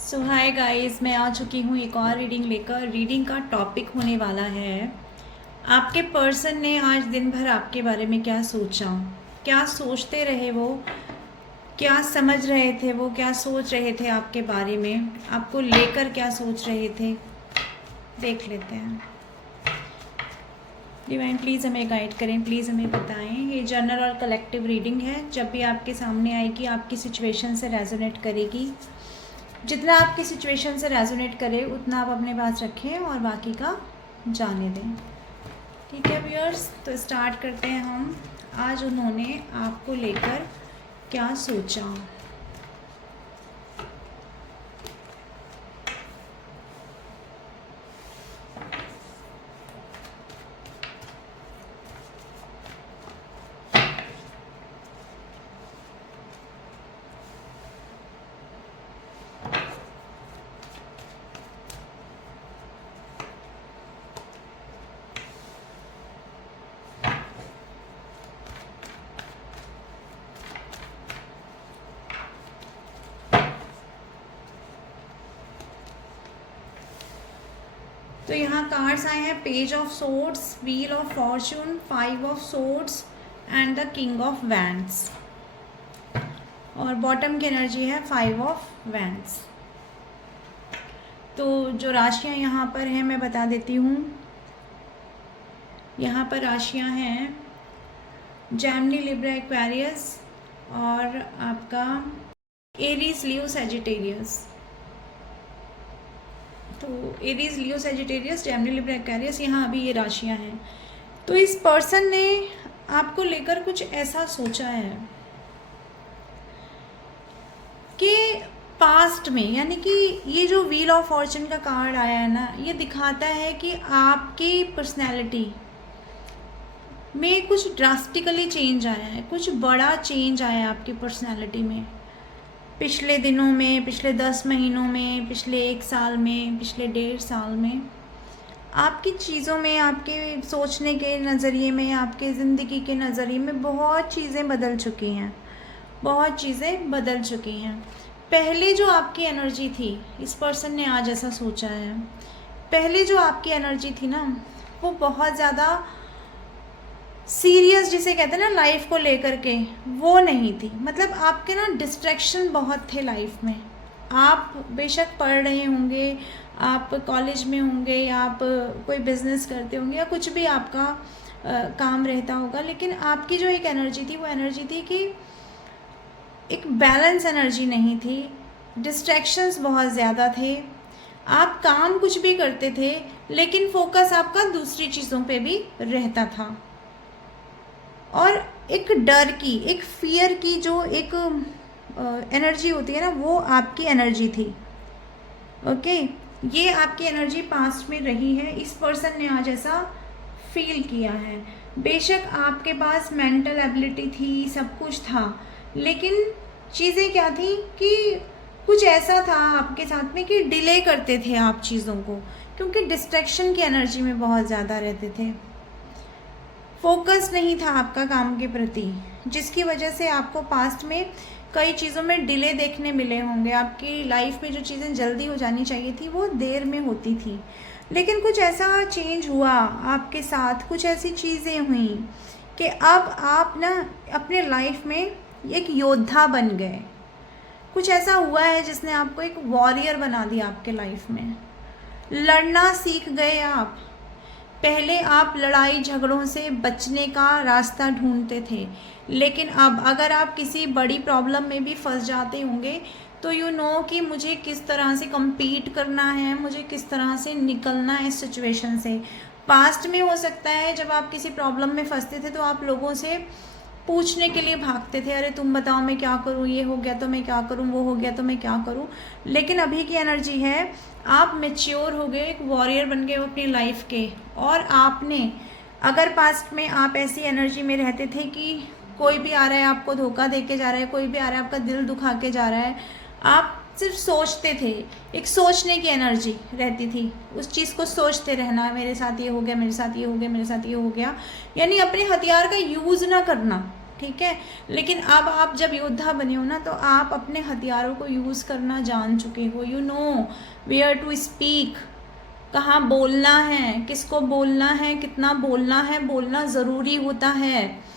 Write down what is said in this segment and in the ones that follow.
सो hi guys, मैं आ चुकी हूँ एक और रीडिंग लेकर। रीडिंग का टॉपिक होने वाला है आपके पर्सन ने आज दिन भर आपके बारे में क्या सोचा, क्या सोचते रहे वो, क्या समझ रहे थे वो, क्या सोच रहे थे आपके बारे में, आपको लेकर क्या सोच रहे थे। देख लेते हैं। डिवाइन प्लीज़ हमें गाइड करें, प्लीज़ हमें बताएं। ये जनरल और कलेक्टिव रीडिंग है। जब भी आपके सामने आएगी आपकी सिचुएशन से रेजोनेट करेगी। जितना आपकी सिचुएशन से रेजोनेट करे उतना आप अपने पास रखें और बाकी का जाने दें। ठीक है व्यूअर्स, तो स्टार्ट करते हैं हम। आज उन्होंने आपको लेकर क्या सोचा। तो यहाँ कार्ड्स आए हैं page of swords, wheel of Fortune, 5 of swords and the king of wands. और बॉटम की एनर्जी है 5 ऑफ वैंड्स। तो जो राशियाँ यहाँ पर हैं मैं बता देती हूँ। यहाँ पर राशियाँ हैं जेमिनी, लिब्रा, एक्वेरियस और आपका एरीज, लियो, सैजिटेरियस। तो एरीज, लियो, सैजिटेरियस, जेमिनी, लिब्रा, एक्वेरियस, यहाँ अभी ये राशियाँ हैं। तो इस पर्सन ने आपको लेकर कुछ ऐसा सोचा है कि पास्ट में, यानी कि ये जो व्हील ऑफ फॉर्चून का कार्ड आया है ना, ये दिखाता है कि आपकी पर्सनैलिटी में कुछ ड्रास्टिकली चेंज आया है, कुछ बड़ा चेंज आया है आपकी पर्सनैलिटी में पिछले दिनों में, पिछले 10 महीनों में, पिछले 1 साल में, पिछले 1.5 साल में। आपकी चीज़ों में, आपके सोचने के नज़रिए में, आपके ज़िंदगी के नज़रिए में बहुत चीज़ें बदल चुकी हैं, बहुत चीज़ें बदल चुकी हैं। पहले जो आपकी एनर्जी थी, इस पर्सन ने आज ऐसा सोचा है, पहले जो आपकी एनर्जी थी ना, वो बहुत ज़्यादा सीरियस, जिसे कहते हैं ना लाइफ को लेकर के, वो नहीं थी। मतलब आपके ना डिस्ट्रैक्शन बहुत थे लाइफ में। आप बेशक पढ़ रहे होंगे, आप कॉलेज में होंगे, या आप कोई बिजनेस करते होंगे, या कुछ भी आपका काम रहता होगा, लेकिन आपकी जो एक एनर्जी थी वो एनर्जी थी कि एक बैलेंस एनर्जी नहीं थी। डिस्ट्रैक्शंस बहुत ज़्यादा थे। आप काम कुछ भी करते थे लेकिन फोकस आपका दूसरी चीज़ों पे भी रहता था। और एक डर की, एक फियर की जो एक एनर्जी होती है ना, वो आपकी एनर्जी थी। ओके, ये आपकी एनर्जी पास्ट में रही है। इस पर्सन ने आज ऐसा फील किया है। बेशक आपके पास मेंटल एबिलिटी थी, सब कुछ था, लेकिन चीज़ें क्या थी कि कुछ ऐसा था आपके साथ में कि डिले करते थे आप चीज़ों को, क्योंकि डिस्ट्रैक्शन की एनर्जी में बहुत ज़्यादा रहते थे। फोकस नहीं था आपका काम के प्रति, जिसकी वजह से आपको पास्ट में कई चीज़ों में डिले देखने मिले होंगे। आपकी लाइफ में जो चीज़ें जल्दी हो जानी चाहिए थी वो देर में होती थी। लेकिन कुछ ऐसा चेंज हुआ आपके साथ, कुछ ऐसी चीज़ें हुई कि अब आप ना अपने लाइफ में एक योद्धा बन गए। कुछ ऐसा हुआ है जिसने आपको एक वॉरियर बना दिया आपके लाइफ में। लड़ना सीख गए आप। पहले आप लड़ाई झगड़ों से बचने का रास्ता ढूंढते थे, लेकिन अब अगर आप किसी बड़ी प्रॉब्लम में भी फंस जाते होंगे तो यू नो कि मुझे किस तरह से compete करना है, मुझे किस तरह से निकलना है इस सिचुएशन से। पास्ट में हो सकता है जब आप किसी प्रॉब्लम में फंसते थे तो आप लोगों से पूछने के लिए भागते थे, अरे तुम बताओ मैं क्या करूँ, ये हो गया तो मैं क्या करूँ, वो हो गया तो मैं क्या करूँ। लेकिन अभी की एनर्जी है, आप मैच्योर हो गए, एक वॉरियर बन गए अपनी लाइफ के। और आपने, अगर पास्ट में आप ऐसी एनर्जी में रहते थे कि कोई भी आ रहा है आपको धोखा दे के जा रहा है, कोई भी आ रहा है आपका दिल दुखा के जा रहा है, आप सिर्फ सोचते थे, एक सोचने की एनर्जी रहती थी, उस चीज़ को सोचते रहना, मेरे साथ ये हो गया, मेरे साथ ये हो गया, मेरे साथ ये हो गया, यानी अपने हथियार का यूज़ ना करना ठीक है। लेकिन अब आप जब योद्धा बने हो ना, तो आप अपने हथियारों को यूज़ करना जान चुके हो। You know where to speak, कहाँ बोलना है, किसको बोलना है, कितना बोलना है, बोलना ज़रूरी होता है।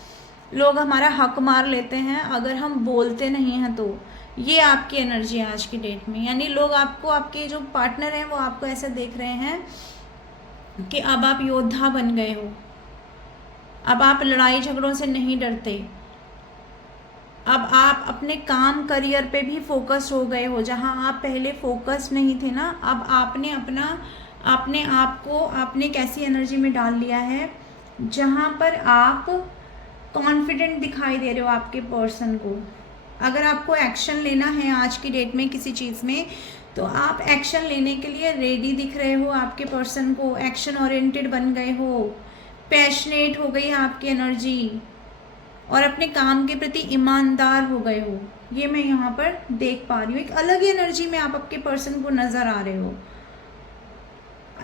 लोग हमारा हक मार लेते हैं अगर हम बोलते नहीं हैं तो। ये आपकी एनर्जी है आज की डेट में, यानी लोग आपको, आपके जो पार्टनर हैं वो आपको ऐसा देख रहे हैं कि अब आप योद्धा बन गए हो, अब आप लड़ाई झगड़ों से नहीं डरते, अब आप अपने काम करियर पे भी फोकस हो गए हो। जहाँ आप पहले फोकस नहीं थे ना, अब आपने अपने आप को आपने एक ऐसी एनर्जी में डाल लिया है जहाँ पर आप कॉन्फिडेंट दिखाई दे रहे हो आपके पर्सन को। अगर आपको एक्शन लेना है आज की डेट में किसी चीज़ में, तो आप एक्शन लेने के लिए रेडी दिख रहे हो आपके पर्सन को, एक्शन ओरिएंटेड बन गए हो, पैशनेट हो गई है आपकी एनर्जी, और अपने काम के प्रति ईमानदार हो गए हो। ये मैं यहाँ पर देख पा रही हूँ, एक अलग ही एनर्जी में आप आपके पर्सन को नज़र आ रहे हो।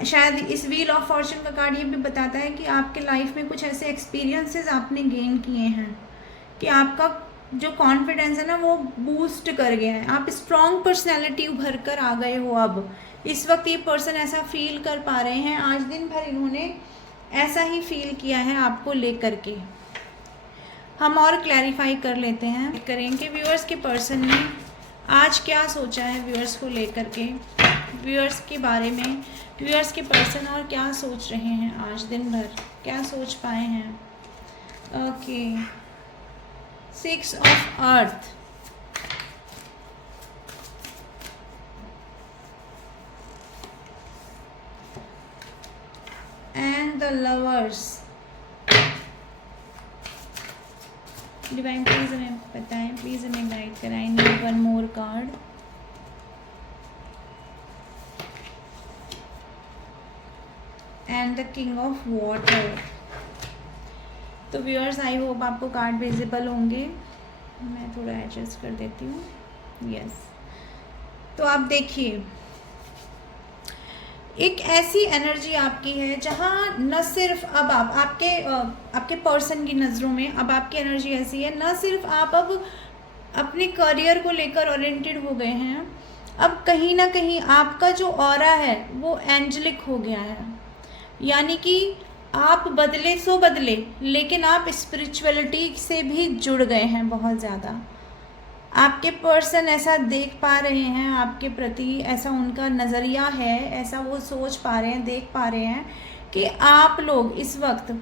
शायद इस व्हील ऑफ फॉर्चून का कार्ड ये भी बताता है कि आपके लाइफ में कुछ ऐसे एक्सपीरियंसेस आपने गेन किए हैं कि आपका जो कॉन्फिडेंस है ना वो बूस्ट कर गया है, आप स्ट्रॉन्ग पर्सनैलिटी उभर कर आ गए हो। अब इस वक्त ये पर्सन ऐसा फील कर पा रहे हैं, आज दिन भर इन्होंने ऐसा ही फील किया है आपको लेकर के। हम और क्लैरिफाई कर लेते हैं, करेंगे व्यूअर्स के पर्सन ने आज क्या सोचा है व्यूअर्स को लेकर के, व्यूअर्स के बारे में, व्यूअर्स के पर्सन और क्या सोच रहे हैं आज दिन भर, क्या सोच पाए हैं। Okay, 6 of earth, and the lovers. Divine please हमें बताएं, प्लीज हमें गाइड कराएं। Need one more card. And the king of water. तो व्यूअर्स आई होप आपको कार्ड विजिबल होंगे, मैं थोड़ा एडजस्ट कर देती हूँ। यस, तो आप देखिए एक ऐसी एनर्जी आपकी है जहाँ न सिर्फ अब आप आपके पर्सन की नज़रों में अब आपकी एनर्जी ऐसी है, न सिर्फ आप अब अपने करियर को लेकर ओरिएंटेड हो गए हैं, अब कहीं ना कहीं आपका जो ऑरा है वो एंजेलिक हो गया है। यानी कि आप बदले सो बदले, लेकिन आप स्पिरिचुअलिटी से भी जुड़ गए हैं बहुत ज़्यादा। आपके पर्सन ऐसा देख पा रहे हैं आपके प्रति, ऐसा उनका नज़रिया है, ऐसा वो सोच पा रहे हैं, देख पा रहे हैं कि आप लोग इस वक्त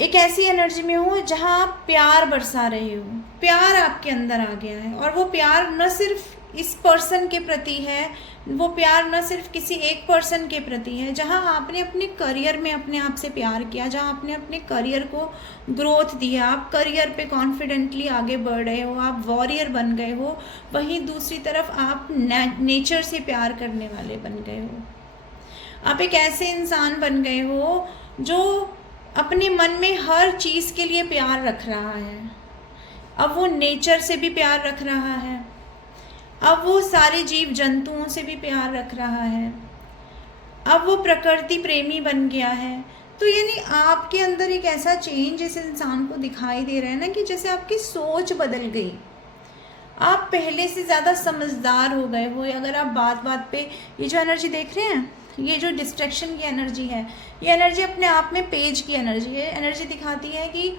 एक ऐसी एनर्जी में हो जहां आप प्यार बरसा रहे हो, प्यार आपके अंदर आ गया है। और वो प्यार न सिर्फ इस पर्सन के प्रति है, वो प्यार न सिर्फ किसी एक पर्सन के प्रति है, जहां आपने अपने करियर में अपने आप से प्यार किया, जहां आपने अपने करियर को ग्रोथ दिया, आप करियर पे कॉन्फिडेंटली आगे बढ़ रहे हो, आप वॉरियर बन गए हो। वहीं दूसरी तरफ आप नेचर से प्यार करने वाले बन गए हो। आप एक ऐसे इंसान बन गए हो जो अपने मन में हर चीज़ के लिए प्यार रख रहा है। अब वो नेचर से भी प्यार रख रहा है, अब वो सारे जीव जंतुओं से भी प्यार रख रहा है, अब वो प्रकृति प्रेमी बन गया है। तो यानी आपके अंदर एक ऐसा चेंज इस इंसान को दिखाई दे रहा है ना कि जैसे आपकी सोच बदल गई, आप पहले से ज़्यादा समझदार हो गए हो। अगर आप बात बात पे ये जो एनर्जी देख रहे हैं, ये जो डिस्ट्रैक्शन की एनर्जी है, ये एनर्जी अपने आप में पेज की एनर्जी है। एनर्जी दिखाती है कि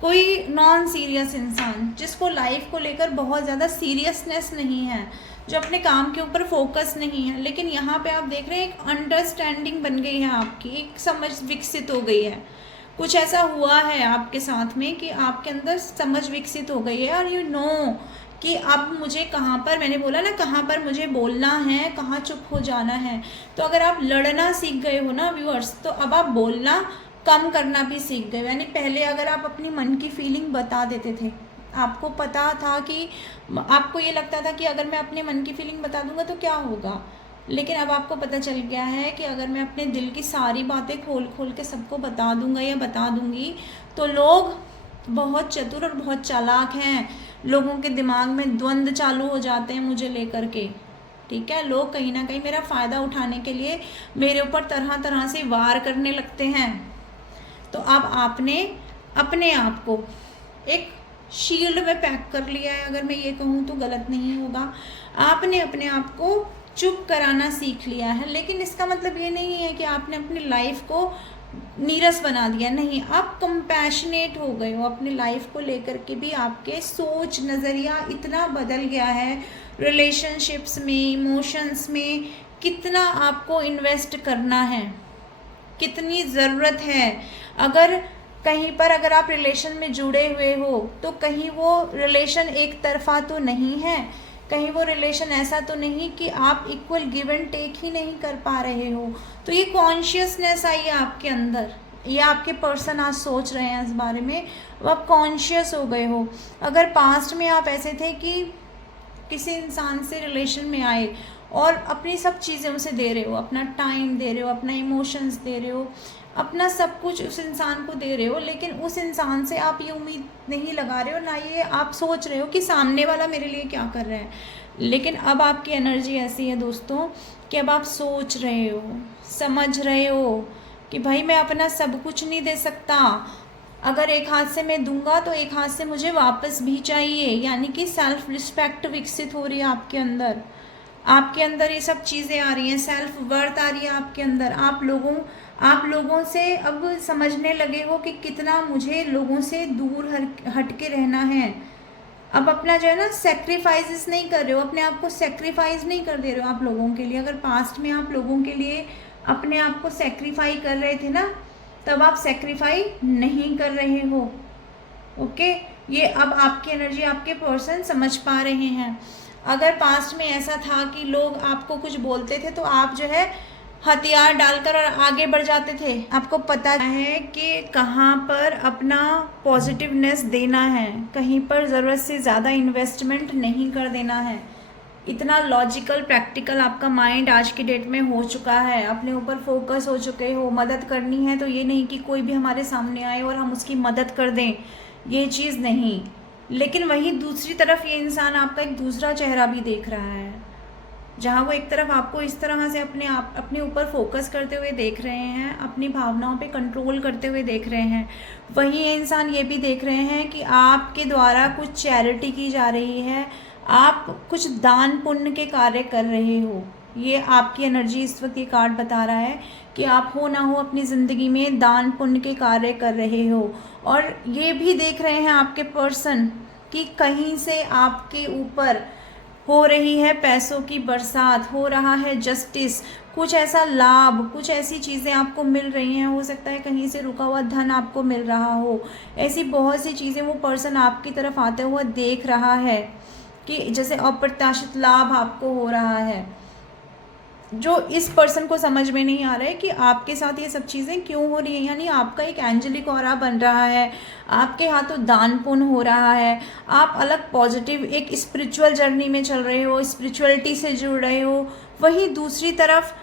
कोई नॉन सीरियस इंसान जिसको लाइफ को लेकर बहुत ज़्यादा सीरियसनेस नहीं है, जो अपने काम के ऊपर फोकस नहीं है, लेकिन यहाँ पे आप देख रहे हैं एक अंडरस्टैंडिंग बन गई है आपकी, एक समझ विकसित हो गई है। कुछ ऐसा हुआ है आपके साथ में कि आपके अंदर समझ विकसित हो गई है और यू नो कि अब मुझे कहाँ पर, मैंने बोला ना कहाँ पर मुझे बोलना है, कहाँ चुप हो जाना है। तो अगर आप लड़ना सीख गए हो ना व्यूअर्स, तो अब आप बोलना कम करना भी सीख गए। यानी पहले अगर आप अपनी मन की फीलिंग बता देते थे, आपको पता था कि आपको ये लगता था कि अगर मैं अपने मन की फीलिंग बता दूंगा तो क्या होगा, लेकिन अब आपको पता चल गया है कि अगर मैं अपने दिल की सारी बातें खोल खोल के सबको बता दूंगा या बता दूंगी तो लोग बहुत चतुर और बहुत चालाक हैं, लोगों के दिमाग में द्वंद्व चालू हो जाते हैं मुझे लेकर के। ठीक है, लोग कहीं ना कहीं मेरा फ़ायदा उठाने के लिए मेरे ऊपर तरह तरह से वार करने लगते हैं। तो अब आपने अपने आप को एक शील्ड में पैक कर लिया है, अगर मैं ये कहूँ तो गलत नहीं होगा। आपने अपने आप को चुप कराना सीख लिया है, लेकिन इसका मतलब ये नहीं है कि आपने अपनी लाइफ को नीरस बना दिया, नहीं, आप कंपैशनेट हो गए हो अपनी लाइफ को लेकर के भी। आपके सोच नज़रिया इतना बदल गया है, रिलेशनशिप्स में, इमोशंस में कितना आपको इन्वेस्ट करना है, कितनी ज़रूरत है। अगर कहीं पर अगर आप रिलेशन में जुड़े हुए हो तो कहीं वो रिलेशन एक तरफा तो नहीं है, कहीं वो रिलेशन ऐसा तो नहीं कि आप इक्वल गिव एंड टेक ही नहीं कर पा रहे हो। तो ये कॉन्शियसनेस आई है आपके अंदर, ये आपके पर्सन आज सोच रहे हैं इस बारे में, वो आप कॉन्शियस हो गए हो। अगर पास्ट में आप ऐसे थे कि किसी इंसान से रिलेशन में आए और अपनी सब चीज़ें उसे दे रहे हो, अपना टाइम दे रहे हो, अपना इमोशंस दे रहे हो, अपना सब कुछ उस इंसान को दे रहे हो, लेकिन उस इंसान से आप ये उम्मीद नहीं लगा रहे हो, ना ये आप सोच रहे हो कि सामने वाला मेरे लिए क्या कर रहा है। लेकिन अब आपकी एनर्जी ऐसी है दोस्तों कि अब आप सोच रहे हो, समझ रहे हो कि भाई मैं अपना सब कुछ नहीं दे सकता, अगर एक हाथ से मैं दूंगा तो एक हाथ से मुझे वापस भी चाहिए। यानी कि सेल्फ रिस्पेक्ट विकसित हो रही है आपके अंदर, आपके अंदर ये सब चीज़ें आ रही हैं, सेल्फ वर्थ आ रही है आपके अंदर। आप लोगों से अब समझने लगे हो कि कितना मुझे लोगों से दूर हट के रहना है। अब अपना जो है ना सेक्रीफाइसेस नहीं कर रहे हो, अपने आप को सेक्रीफाइस नहीं कर दे रहे हो आप लोगों के लिए। अगर पास्ट में आप लोगों के लिए अपने आप को सेक्रीफाई कर रहे थे ना, तब आप सेक्रीफाई नहीं कर रहे हो। ओके, ये अब आपकी एनर्जी आपके पर्सन समझ पा रहे हैं। अगर पास्ट में ऐसा था कि लोग आपको कुछ बोलते थे तो आप जो है हथियार डालकर और आगे बढ़ जाते थे, आपको पता है कि कहाँ पर अपना पॉजिटिवनेस देना है, कहीं पर ज़रूरत से ज़्यादा इन्वेस्टमेंट नहीं कर देना है। इतना लॉजिकल प्रैक्टिकल आपका माइंड आज की डेट में हो चुका है, अपने ऊपर फोकस हो चुके हो। मदद करनी है तो ये नहीं कि कोई भी हमारे सामने आए और हम उसकी मदद कर दें, ये चीज़ नहीं। लेकिन वहीं दूसरी तरफ ये इंसान आपका एक दूसरा चेहरा भी देख रहा है, जहाँ वो एक तरफ आपको इस तरह से अपने ऊपर फोकस करते हुए देख रहे हैं, अपनी भावनाओं पे कंट्रोल करते हुए देख रहे हैं, वहीं ये इंसान ये भी देख रहे हैं कि आपके द्वारा कुछ चैरिटी की जा रही है, आप कुछ दान पुण्य के कार्य कर रहे हो। ये आपकी एनर्जी इस वक्त ये कार्ड बता रहा है कि आप हो ना हो अपनी ज़िंदगी में दान पुण्य के कार्य कर रहे हो। और ये भी देख रहे हैं आपके पर्सन कि कहीं से आपके ऊपर हो रही है पैसों की बरसात, हो रहा है जस्टिस, कुछ ऐसा लाभ, कुछ ऐसी चीज़ें आपको मिल रही हैं। हो सकता है कहीं से रुका हुआ धन आपको मिल रहा हो, ऐसी बहुत सी चीज़ें वो पर्सन आपकी तरफ आते हुए देख रहा है कि जैसे अप्रत्याशित लाभ आपको हो रहा है, जो इस पर्सन को समझ में नहीं आ रहा है कि आपके साथ ये सब चीज़ें क्यों हो रही हैं। यानी आपका एक एंजेलिक ऑरा बन रहा है, आपके हाथों दान पुण्य हो रहा है, आप अलग पॉजिटिव एक स्पिरिचुअल जर्नी में चल रहे हो, स्पिरिचुअलिटी से जुड़ रहे हो। वहीं दूसरी तरफ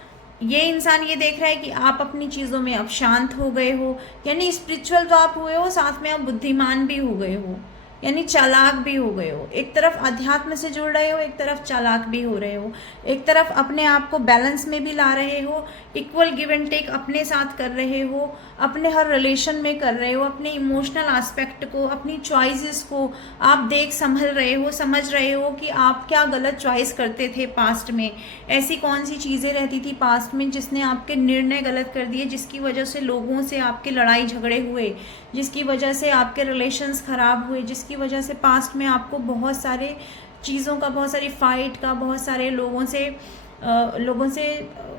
ये इंसान ये देख रहा है कि आप अपनी चीज़ों में अब शांत हो गए हो, यानी स्पिरिचुअल तो आप हुए हो, साथ में आप बुद्धिमान भी हो गए हो, यानी चालाक भी हो गए हो। एक तरफ अध्यात्म से जुड़ रहे हो, एक तरफ चालाक भी हो रहे हो, एक तरफ अपने आप को बैलेंस में भी ला रहे हो, इक्वल गिव एंड टेक अपने साथ कर रहे हो, अपने हर रिलेशन में कर रहे हो, अपने इमोशनल एस्पेक्ट को, अपनी चॉइसेस को आप देख संभल रहे हो, समझ रहे हो कि आप क्या गलत चॉइस करते थे पास्ट में, ऐसी कौन सी चीज़ें रहती थी पास्ट में जिसने आपके निर्णय गलत कर दिए, जिसकी वजह से लोगों से आपके लड़ाई झगड़े हुए, जिसकी वजह से आपके रिलेशंस ख़राब हुए, जिसकी वजह से पास्ट में आपको बहुत सारे चीज़ों का, बहुत सारी फाइट का, बहुत सारे लोगों से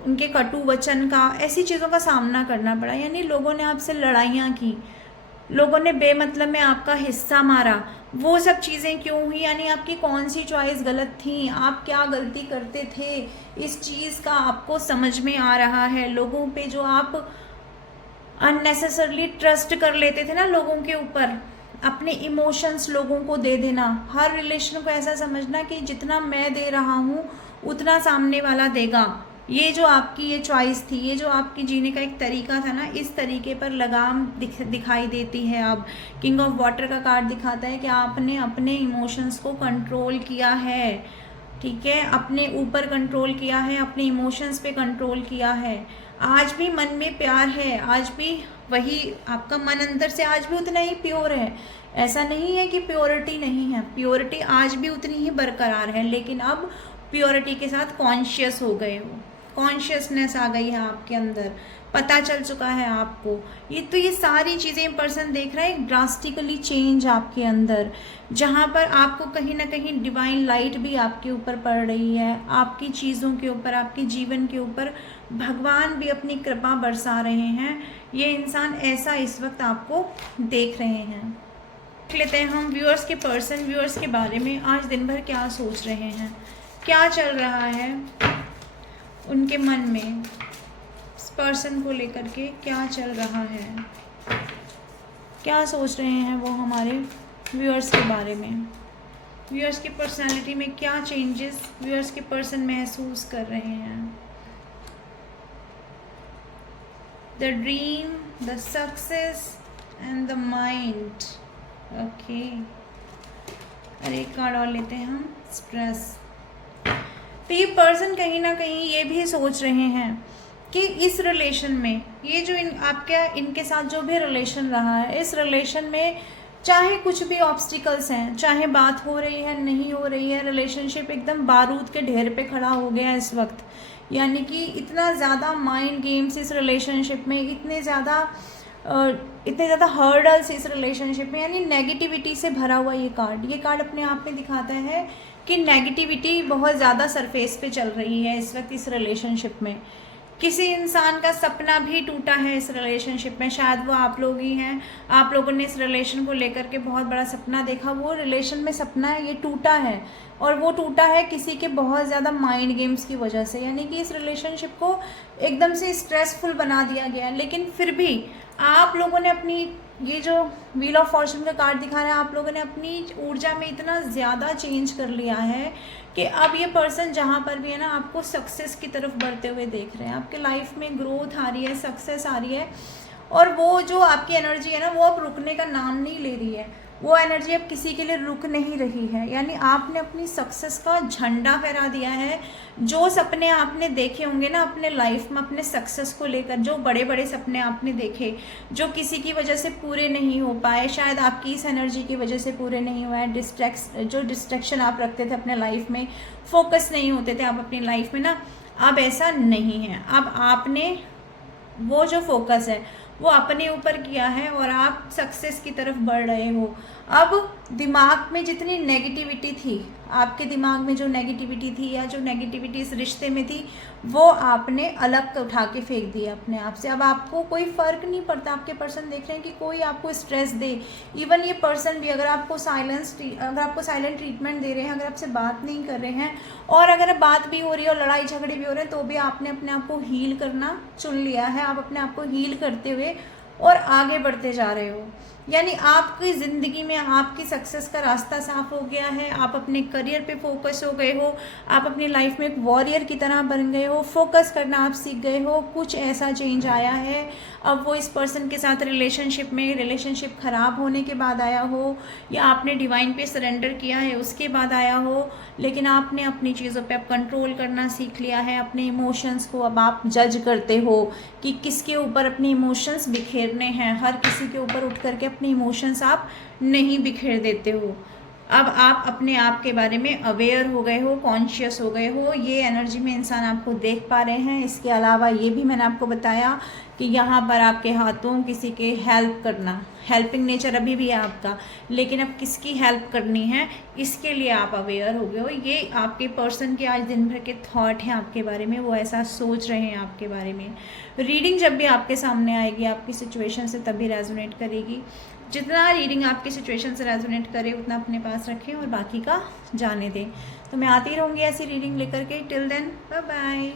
उनके कटु वचन का, ऐसी चीज़ों का सामना करना पड़ा। यानी लोगों ने आपसे लड़ाइयाँ की, लोगों ने बेमतलब में आपका हिस्सा मारा। वो सब चीज़ें क्यों हुई, यानी आपकी कौन सी चॉइस गलत थी, आप क्या गलती करते थे, इस चीज़ का आपको समझ में आ रहा है। लोगों पे जो आप अननेसेसरली ट्रस्ट कर लेते थे ना लोगों के ऊपर, अपने इमोशंस लोगों को दे देना, हर रिलेशन को ऐसा समझना कि जितना मैं दे रहा हूँ उतना सामने वाला देगा। ये जो आपकी ये चॉइस थी, ये जो आपकी जीने का एक तरीका था ना, इस तरीके पर लगाम दिखाई देती है। अब किंग ऑफ वाटर का कार्ड दिखाता है कि आपने अपने इमोशंस को कंट्रोल किया है, ठीक है, अपने ऊपर कंट्रोल किया है, अपने इमोशंस पे कंट्रोल किया है। आज भी मन में प्यार है, आज भी वही आपका मन अंदर से आज भी उतना ही प्योर है, ऐसा नहीं है कि प्योरिटी नहीं है, प्योरिटी आज भी उतनी ही बरकरार है, लेकिन अब प्योरिटी के साथ कॉन्शियस हो गए हो, कॉन्शियसनेस आ गई है आपके अंदर, पता चल चुका है आपको। ये सारी चीज़ें पर्सन देख रहा है, एक ड्रास्टिकली चेंज आपके अंदर, जहाँ पर आपको कहीं ना कहीं डिवाइन लाइट भी आपके ऊपर पड़ रही है, आपकी चीज़ों के ऊपर, आपके जीवन के ऊपर भगवान भी अपनी कृपा बरसा रहे हैं। ये इंसान ऐसा इस वक्त आपको देख रहे हैं। देख लेते हैं हम व्यूअर्स के व्यूअर्स के बारे में आज दिन भर क्या सोच रहे हैं, क्या चल रहा है उनके मन में, इस पर्सन को लेकर के क्या चल रहा है, क्या सोच रहे हैं वो हमारे व्यूअर्स के बारे में, व्यूअर्स की पर्सनालिटी में क्या चेंजेस व्यूअर्स के पर्सन महसूस कर रहे हैं। The dream, the success and the mind. Okay, अरे एक कार्ड और लेते हैं हम, स्ट्रेस। तो ये पर्सन कहीं ना कहीं ये भी सोच रहे हैं कि इस रिलेशन में, ये जो आपके इनके साथ जो भी रिलेशन रहा है, इस रिलेशन में चाहे कुछ भी ऑब्स्टिकल्स हैं, चाहे बात हो रही है नहीं हो रही है, रिलेशनशिप एकदम बारूद के ढेर पे खड़ा हो गया है इस वक्त। यानी कि इतना ज़्यादा माइंड गेम्स इस रिलेशनशिप में, इतने ज़्यादा हर्डल्स इस रिलेशनशिप में, यानी नेगेटिविटी से भरा हुआ ये कार्ड अपने आप में दिखाता है कि नेगेटिविटी बहुत ज़्यादा सरफेस पे चल रही है इस वक्त इस रिलेशनशिप में। किसी इंसान का सपना भी टूटा है इस रिलेशनशिप में, शायद वो आप लोग ही हैं, आप लोगों ने इस रिलेशन को लेकर के बहुत बड़ा सपना देखा, वो रिलेशन में सपना है ये टूटा है, और वो टूटा है किसी के बहुत ज़्यादा माइंड गेम्स की वजह से। यानी कि इस रिलेशनशिप को एकदम से स्ट्रेसफुल बना दिया गया, लेकिन फिर भी आप लोगों ने अपनी, ये जो व्हील ऑफ फॉर्चून का कार्ड दिखा रहा है, आप लोगों ने अपनी ऊर्जा में इतना ज़्यादा चेंज कर लिया है कि अब ये पर्सन जहाँ पर भी है ना, आपको सक्सेस की तरफ बढ़ते हुए देख रहे हैं, आपके लाइफ में ग्रोथ आ रही है, सक्सेस आ रही है, और वो जो आपकी एनर्जी है ना, वो अब रुकने का नाम नहीं ले रही है, वो एनर्जी अब किसी के लिए रुक नहीं रही है। यानी आपने अपनी सक्सेस का झंडा फहरा दिया है। जो सपने आपने देखे होंगे ना अपने लाइफ में, अपने सक्सेस को लेकर, जो बड़े बड़े सपने आपने देखे, जो किसी की वजह से पूरे नहीं हो पाए, शायद आपकी इस एनर्जी की वजह से पूरे नहीं हुआ है, जो डिस्ट्रैक्शन आप रखते थे अपने लाइफ में, फोकस नहीं होते थे आप अपनी लाइफ में ना, अब ऐसा नहीं है। अब आपने वो जो फोकस है वो अपने ऊपर किया है और आप सक्सेस की तरफ बढ़ रहे हो। अब दिमाग में जितनी नेगेटिविटी थी, आपके दिमाग में जो नेगेटिविटी थी या जो नेगेटिविटी इस रिश्ते में थी, वो आपने अलग उठा के फेंक दिया अपने आप से। अब आपको कोई फ़र्क नहीं पड़ता, आपके पर्सन देख रहे हैं कि कोई आपको स्ट्रेस दे, इवन ये पर्सन भी अगर आपको साइलेंट ट्रीटमेंट दे रहे हैं, अगर आपसे बात नहीं कर रहे हैं, और अगर बात भी हो रही है और लड़ाई झगड़े भी हो रहे हैं, तो भी आपने अपने आप को हील करना चुन लिया है। आप अपने आप को हील करते हुए और आगे बढ़ते जा रहे हो। यानी आपकी ज़िंदगी में आपकी सक्सेस का रास्ता साफ हो गया है, आप अपने करियर पे फोकस हो गए हो, आप अपनी लाइफ में एक वॉरियर की तरह बन गए हो, फोकस करना आप सीख गए हो, कुछ ऐसा चेंज आया है। अब वो इस पर्सन के साथ रिलेशनशिप ख़राब होने के बाद आया हो, या आपने डिवाइन पे सरेंडर किया है उसके बाद आया हो, लेकिन आपने अपनी चीज़ों पे अब कंट्रोल करना सीख लिया है। अपने इमोशंस को अब आप जज करते हो कि किसके ऊपर अपने इमोशंस बिखेरने हैं, हर किसी के ऊपर उठ करके अपने इमोशंस आप नहीं बिखेर देते हो। अब आप अपने आप के बारे में अवेयर हो गए हो, कॉन्शियस हो गए हो, ये एनर्जी में इंसान आपको देख पा रहे हैं। इसके अलावा ये भी मैंने आपको बताया कि यहाँ पर आपके हाथों किसी के हेल्प करना, हेल्पिंग नेचर अभी भी है आपका, लेकिन अब किसकी हेल्प करनी है इसके लिए आप अवेयर हो गए हो। ये आपके पर्सन के आज दिन भर के थॉट हैं आपके बारे में, वो ऐसा सोच रहे हैं आपके बारे में। रीडिंग जब भी आपके सामने आएगी आपकी सिचुएशन से तभी रेजोनेट करेगी। जितना रीडिंग आपकी सिचुएशन से रेजोनेट करे उतना अपने पास रखें और बाकी का जाने दें। तो मैं आती रहूँगी ऐसी रीडिंग लेकर के। Till then bye bye.